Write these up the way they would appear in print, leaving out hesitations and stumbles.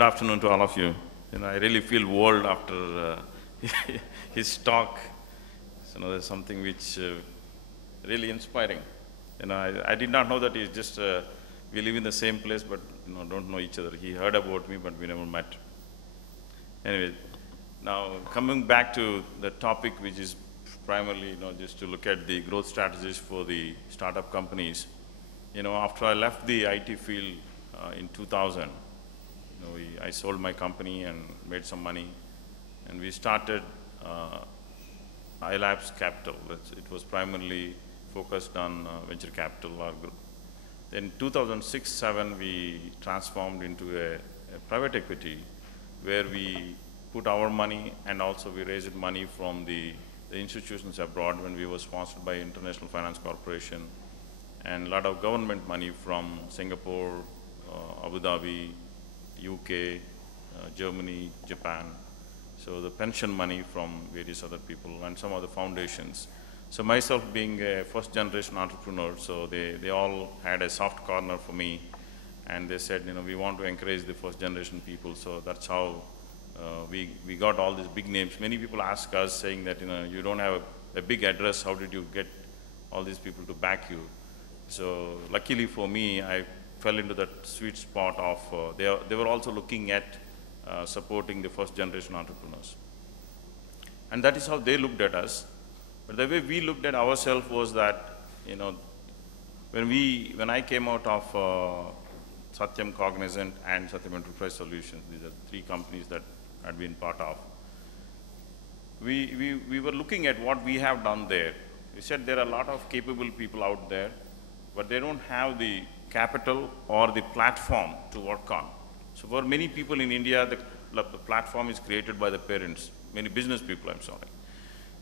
Good afternoon to all of you. I really feel old after his talk. There's something which really inspiring. I did not know that he's just, we live in the same place, but don't know each other. He heard about me, but we never met. Anyway, now coming back to the topic, which is primarily, just to look at the growth strategies for the startup companies. After I left the IT field in 2000, I sold my company and made some money, and we started iLabs Capital. It was primarily focused on venture capital or group. Then 2006-07, we transformed into a private equity, where we put our money and also we raised money from the institutions abroad when we were sponsored by International Finance Corporation, and a lot of government money from Singapore, Abu Dhabi, UK, Germany, Japan. So the pension money from various other people and some other foundations. So myself being a first generation entrepreneur, so they all had a soft corner for me, and they said, we want to encourage the first generation people. So that's how we got all these big names. Many people ask us saying that, you don't have a big address, how did you get all these people to back you? So luckily for me, I fell into that sweet spot of, they were also looking at supporting the first generation entrepreneurs. And that is how they looked at us. But the way we looked at ourselves was that, when I came out of Satyam Cognizant and Satyam Enterprise Solutions, these are three companies that I'd been part of, we were looking at what we have done there. We said there are a lot of capable people out there, but they don't have the capital or the platform to work on. So for many people in India, the platform is created by the parents, many business people, I'm sorry.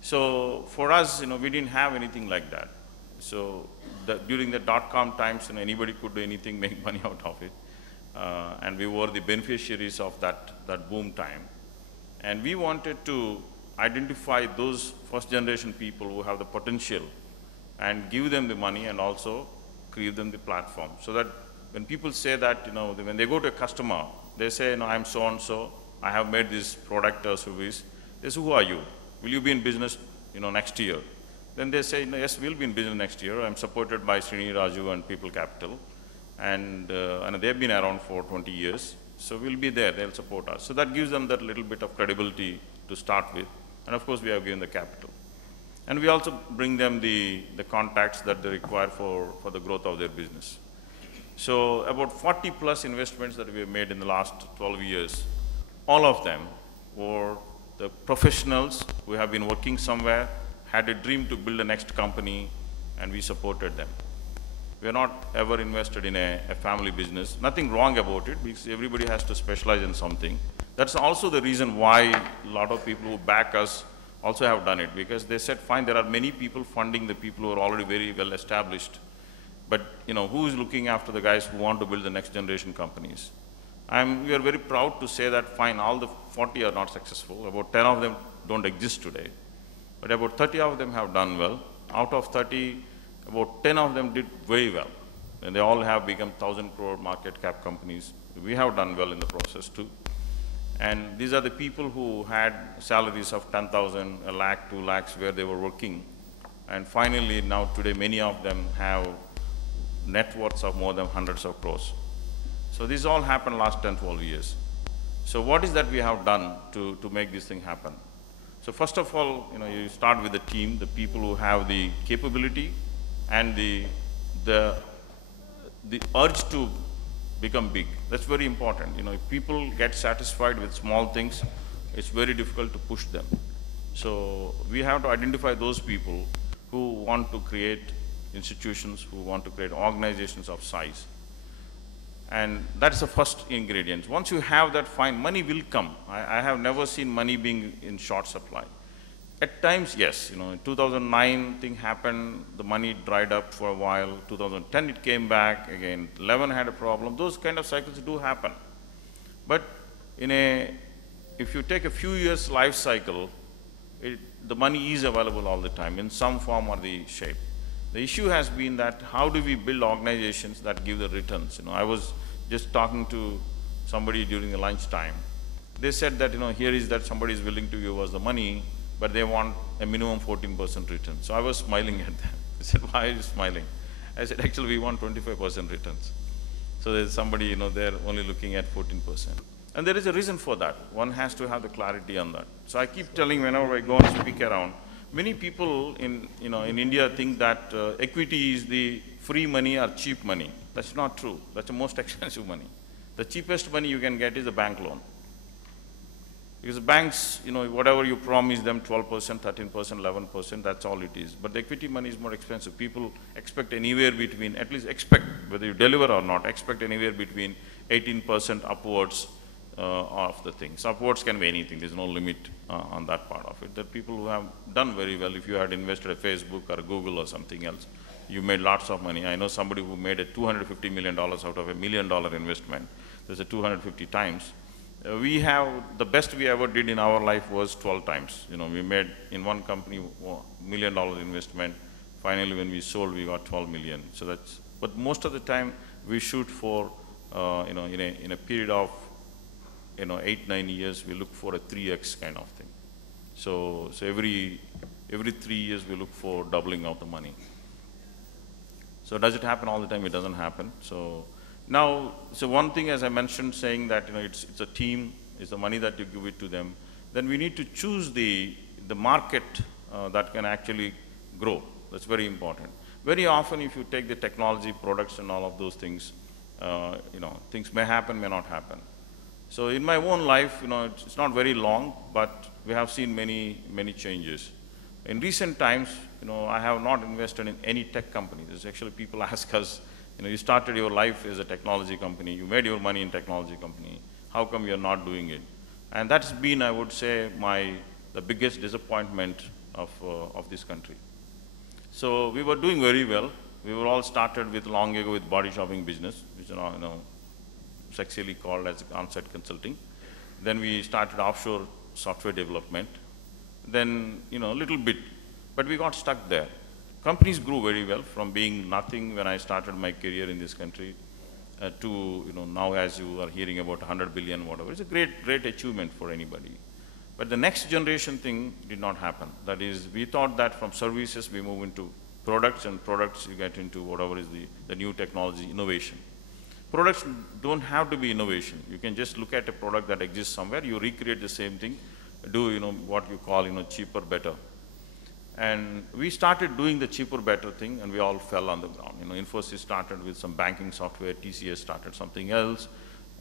So for us, we didn't have anything like that. So during the dot-com times, anybody could do anything, make money out of it. And we were the beneficiaries of that boom time. And we wanted to identify those first generation people who have the potential and give them the money and also give them the platform. So that when people say that, when they go to a customer, they say, I'm so-and-so, I have made this product or service. They say, who are you? Will you be in business, next year? Then they say, yes, we'll be in business next year. I'm supported by Srini Raju and Peepul Capital. And they've been around for 20 years. So we'll be there, they'll support us. So that gives them that little bit of credibility to start with. And of course, we have given the capital. And we also bring them the contacts that they require for the growth of their business. So about 40 plus investments that we have made in the last 12 years, all of them were the professionals who have been working somewhere, had a dream to build a next company, and we supported them. We are not ever invested in a family business. Nothing wrong about it, because everybody has to specialize in something. That's also the reason why a lot of people who back us also have done it, because they said, fine, there are many people funding the people who are already very well established, but who is looking after the guys who want to build the next generation companies? We are very proud to say that, fine, all the 40 are not successful. About 10 of them don't exist today, but about 30 of them have done well. Out of 30, about 10 of them did very well, and they all have become 1,000 crore market cap companies. We have done well in the process too. And these are the people who had salaries of 10,000, a lakh, 2 lakhs, where they were working. And finally, now today, many of them have net worths of more than hundreds of crores. So this all happened last 10, 12 years. So what is that we have done to make this thing happen? So first of all, you start with the team, the people who have the capability and the urge to become big. That's very important. If people get satisfied with small things, it's very difficult to push them. So we have to identify those people who want to create institutions, who want to create organizations of size. And that's the first ingredient. Once you have that, fine, money will come. I have never seen money being in short supply. At times, yes, in 2009, thing happened, the money dried up for a while. 2010, it came back again. 11 had a problem. Those kind of cycles do happen. But if you take a few years life cycle, the money is available all the time in some form or the shape. The issue has been that how do we build organizations that give the returns? I was just talking to somebody during the lunchtime. They said that, here is that somebody is willing to give us the money, but they want a minimum 14% return. So I was smiling at them. They said, why are you smiling? I said, actually, we want 25% returns. So there's somebody, they're only looking at 14%. And there is a reason for that. One has to have the clarity on that. So I keep telling whenever I go and speak around, many people in India think that equity is the free money or cheap money. That's not true. That's the most expensive money. The cheapest money you can get is a bank loan. Because banks, whatever you promise them, 12%, 13%, 11%, that's all it is. But the equity money is more expensive. People expect anywhere between, at least expect, whether you deliver or not, expect anywhere between 18% upwards of the things. Upwards can be anything. There's no limit on that part of it. There are people who have done very well. If you had invested in Facebook or Google or something else, you made lots of money. I know somebody who made a $250 million out of $1 million investment. There's a 250 times. We have, the best we ever did in our life was 12 times. We made in one company $1 million investment. Finally, when we sold, we got 12 million. So that's, but most of the time we shoot for, in a period of, 8-9 years, we look for a 3x kind of thing. So every 3 years we look for doubling of the money. So does it happen all the time? It doesn't happen. So now, one thing, as I mentioned, saying that it's a team, it's the money that you give it to them. Then we need to choose the market that can actually grow. That's very important. Very often, if you take the technology, products, and all of those things, things may happen, may not happen. So in my own life, it's not very long, but we have seen many changes. In recent times, I have not invested in any tech company. There's actually people ask us, you started your life as a technology company, you made your money in technology company, how come you're not doing it? And that's been, I would say, the biggest disappointment of this country. So we were doing very well. We were all started with long ago with body shopping business, which sexily called as on-site consulting. Then we started offshore software development. Then, a little bit, but we got stuck there. Companies grew very well from being nothing when I started my career in this country to, now as you are hearing about 100 billion, whatever. It's a great achievement for anybody. But the next generation thing did not happen. That is, we thought that from services we move into products, and products you get into whatever is the new technology, innovation. Products don't have to be innovation. You can just look at a product that exists somewhere, you recreate the same thing, do what you call cheaper, better. And we started doing the cheaper, better thing, and we all fell on the ground. Infosys started with some banking software, TCS started something else,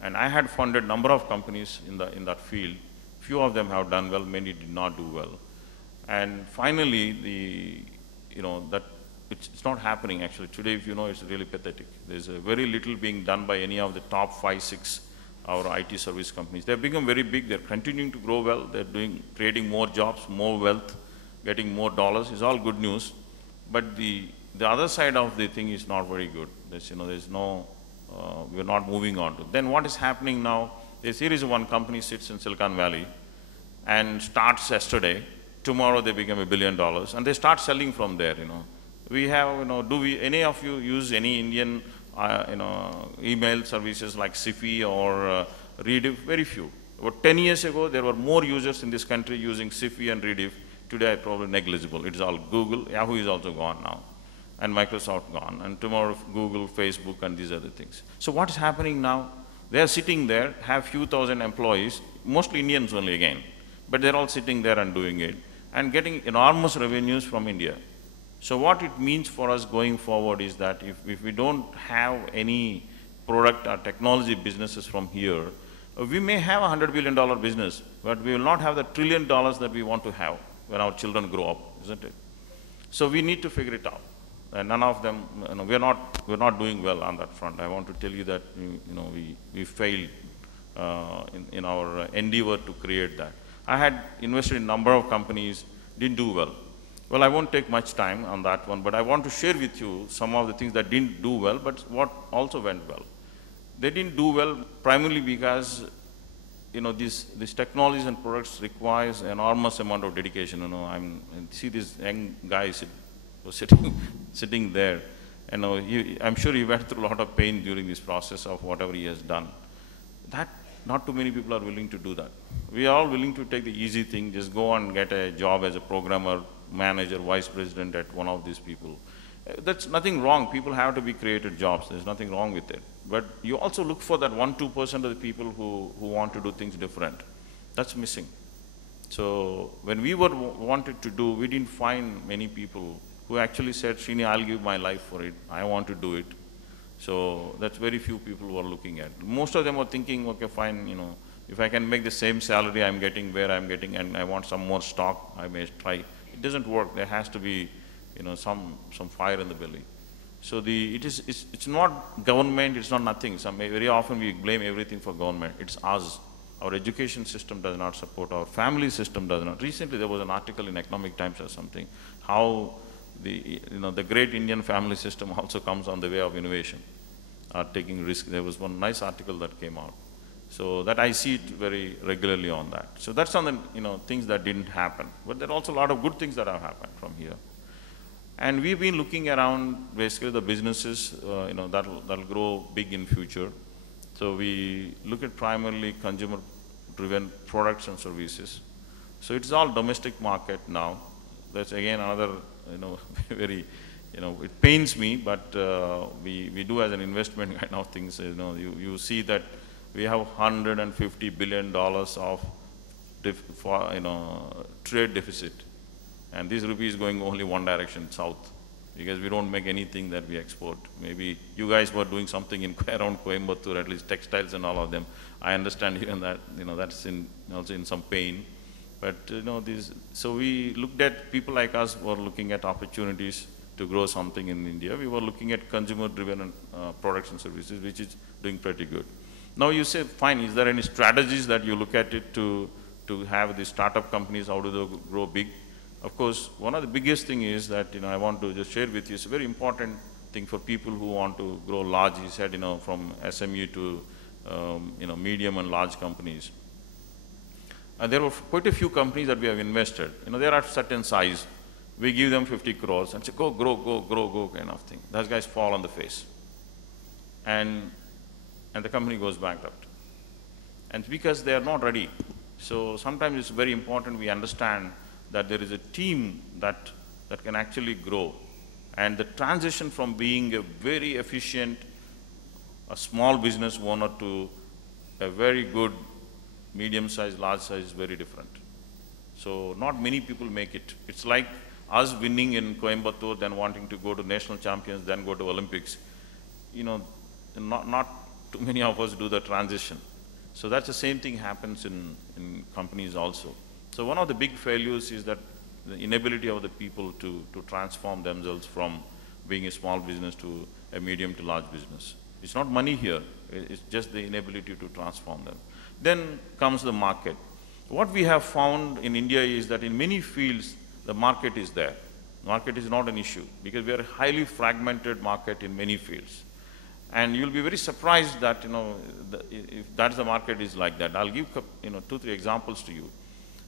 and I had funded a number of companies in that field. Few of them have done well, many did not do well. And finally, it's not happening actually. Today, if it's really pathetic. There's very little being done by any of the top 5, 6 our IT service companies. They've become very big, they're continuing to grow well, they're creating more jobs, more wealth, getting more dollars. It's all good news. But the other side of the thing is not very good. There's no, we're not moving on to. Then what is happening now, here is one company sits in Silicon Valley and starts yesterday. Tomorrow they become $1 billion and they start selling from there, We have, any of you use any Indian, email services like Sifi or Rediff? Very few. About 10 years ago, there were more users in this country using Sifi and Rediff. Today, probably negligible. It's all Google. Yahoo is also gone now, and Microsoft gone, and tomorrow Google, Facebook, and these other things. So what is happening now? They are sitting there, have few thousand employees, mostly Indians only again, but they're all sitting there and doing it, and getting enormous revenues from India. So what it means for us going forward is that if we don't have any product or technology businesses from here, we may have a $100 billion business, but we will not have the $1 trillion that we want to have when our children grow up, isn't it? So we need to figure it out. And none of them, we're not doing well on that front. I want to tell you that, we failed in our endeavor to create that. I had invested in a number of companies, didn't do well. Well, I won't take much time on that one, but I want to share with you some of the things that didn't do well, but what also went well. They didn't do well primarily because these technologies and products requires enormous amount of dedication. I see this young guy sitting there, and I'm sure he went through a lot of pain during this process of whatever he has done. That, not too many people are willing to do that. We are all willing to take the easy thing, just go and get a job as a programmer, manager, vice president at one of these people. That's nothing wrong. People have to be created jobs. There's nothing wrong with it. But you also look for that 1-2% of the people who want to do things different. That's missing. So when we wanted to do, we didn't find many people who actually said, Srini, I'll give my life for it. I want to do it. So that's very few people who are looking at. Most of them are thinking, okay, fine, you know, if I can make the same salary I'm getting where I'm getting and I want some more stock, I may try. It doesn't work. There has to be, you know, some fire in the belly. So it's not government, it's not nothing. Very often we blame everything for government. It's us. Our education system does not support, our family system does not. Recently there was an article in Economic Times or something, how the great Indian family system also comes on the way of innovation, taking risk. There was one nice article that came out. So that I see it very regularly on that. So that's on the things that didn't happen. But there are also a lot of good things that have happened from here. And we've been looking around basically the businesses that'll grow big in future. So we look at primarily consumer-driven products and services. So it's all domestic market now. That's again another very it pains me, but we do as an investment kind of things. You see that we have $150 billion of trade deficit, and this rupee is going only one direction, south, because we don't make anything that we export. Maybe you guys were doing something around Coimbatore, at least textiles and all of them. I understand even that that's also in some pain. But so we looked at people like us were looking at opportunities to grow something in India. We were looking at consumer-driven products and services, which is doing pretty good. Now you say, fine, is there any strategies that you look at it to have these startup companies, how do they grow big? Of course, one of the biggest thing is that I want to just share with you, it's a very important thing for people who want to grow large. He said, from SME to medium and large companies. There were quite a few companies that we have invested. They are at certain size. We give them 50 crores and say, go, grow, kind of thing. Those guys fall on the face. And the company goes bankrupt. And because they are not ready. So sometimes it's very important we understand that there is a team that can actually grow. And the transition from being a very efficient, a small business owner to a very good medium size, large size is very different. So not many people make it. It's like us winning in Coimbatore, then wanting to go to national champions, then go to Olympics. Not too many of us do the transition. So that's the same thing happens in companies also. So one of the big failures is that the inability of the people to transform themselves from being a small business to a medium to large business. It's not money here, it's just the inability to transform them. Then comes the market. What we have found in India is that in many fields, the market is there. Market is not an issue because we are a highly fragmented market in many fields. And you'll be very surprised that, if that's the market is like that. I'll give, 2-3 examples to you.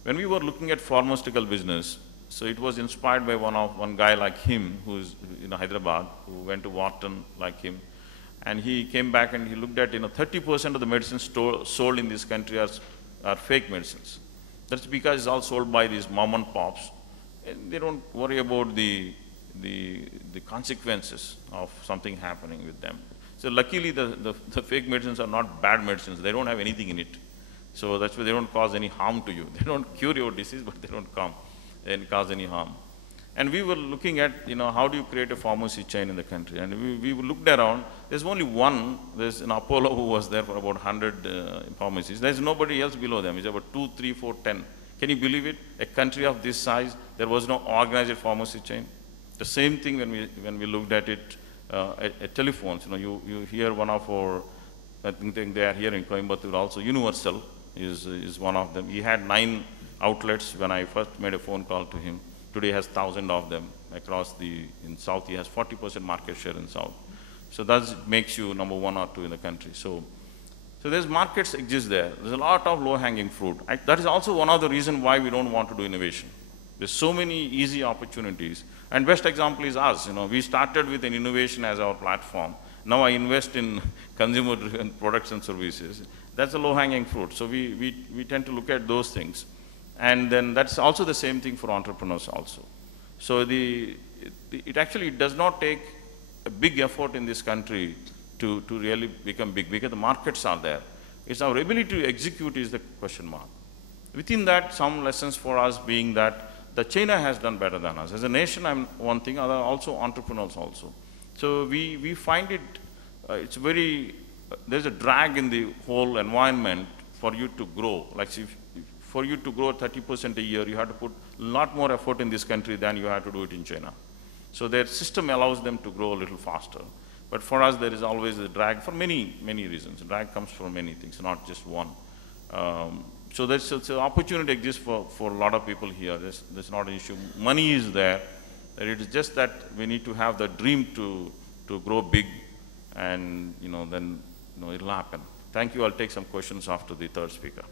When we were looking at pharmaceutical business, so it was inspired by one guy like him, who's in Hyderabad, who went to Wharton like him. And he came back and he looked at, 30% of the medicines sold in this country are fake medicines. That's because it's all sold by these mom and pops. And they don't worry about the consequences of something happening with them. So luckily the fake medicines are not bad medicines. They don't have anything in it. So that's why they don't cause any harm to you. They don't cure your disease, but they don't cause any harm. And we were looking at, how do you create a pharmacy chain in the country? And we looked around. There's only one. There's an Apollo who was there for about 100 pharmacies. There's nobody else below them. It's about 2, 3, 4, 10. Can you believe it? A country of this size, there was no organized pharmacy chain. The same thing when we looked at it at telephones. You hear one of our, I think they are here in Coimbatore also, Universal is one of them. He had 9 outlets when I first made a phone call to him. Today he has 1,000 of them across in South. He has 40% market share in South. So that makes you number 1 or 2 in the country. So there's markets exist there. There's a lot of low-hanging fruit. That is also one of the reasons why we don't want to do innovation. There's so many easy opportunities. And best example is us. We started with an innovation as our platform. Now I invest in consumer-driven products and services. that's a low-hanging fruit. So we tend to look at those things. And then that's also the same thing for entrepreneurs also. So it actually does not take a big effort in this country to really become big, because the markets are there. It's our ability to execute is the question mark. Within that, some lessons for us being that the China has done better than us. As a nation, I'm one thing, other also entrepreneurs also. So we find it, it's very, there's a drag in the whole environment for you to grow. Like for you to grow 30% a year, you have to put a lot more effort in this country than you have to do it in China. So their system allows them to grow a little faster. But for us, there is always a drag for many, many reasons. Drag comes from many things, not just one. So there's an opportunity exists for a lot of people here. There's not an issue. Money is there. It is just that we need to have the dream to grow big, and then it'll happen. Thank you. I'll take some questions after the third speaker.